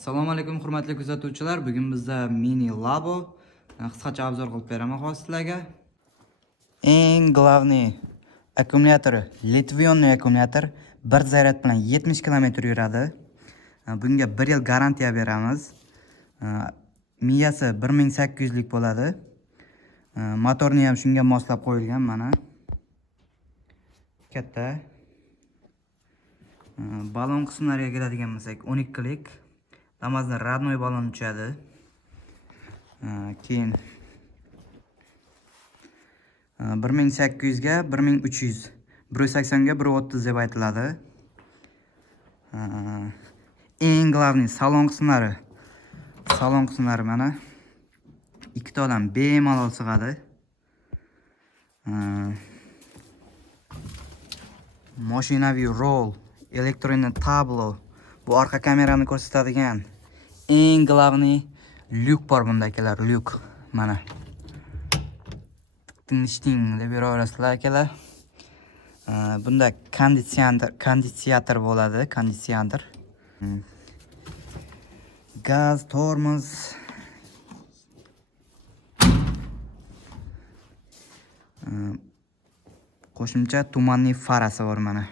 Assalomu alaykum hurmatli kuzatuvchilar. Bugun bizda mini labo qisqacha obzor qilib beraman hozir sizlarga. Eng главный akkumulyatori Litvion akkumulyator 1 zaryad bilan 70 km yuradi. Bunga 1 yil garantiya beramiz. Miyasi 1800 lik bo'ladi. Motorni ham shunga moslab qo'yilgan mana. Katta. Balon qismlariga keladigan bo'lsak 12 lik. Damazdan radnoy balon uchadi. Keyin 1800 ga 1300, 180 ga 130 deb aytiladi. Eng главный salon qismlari. Salon qismlari mana ikkita odam bemalol sig'adi. Mashinaviy roll, elektron tablo, bu orqa kamerani ko'rsatadigan eng главный lyuk bor bunda akalar, lyuk mana. Tinchting deb yuraverasizlar akalar. Bunda konditsioner bo'ladi, konditsioner. Gaz, tormoz. Qo'shimcha tumanli farasi bor mana.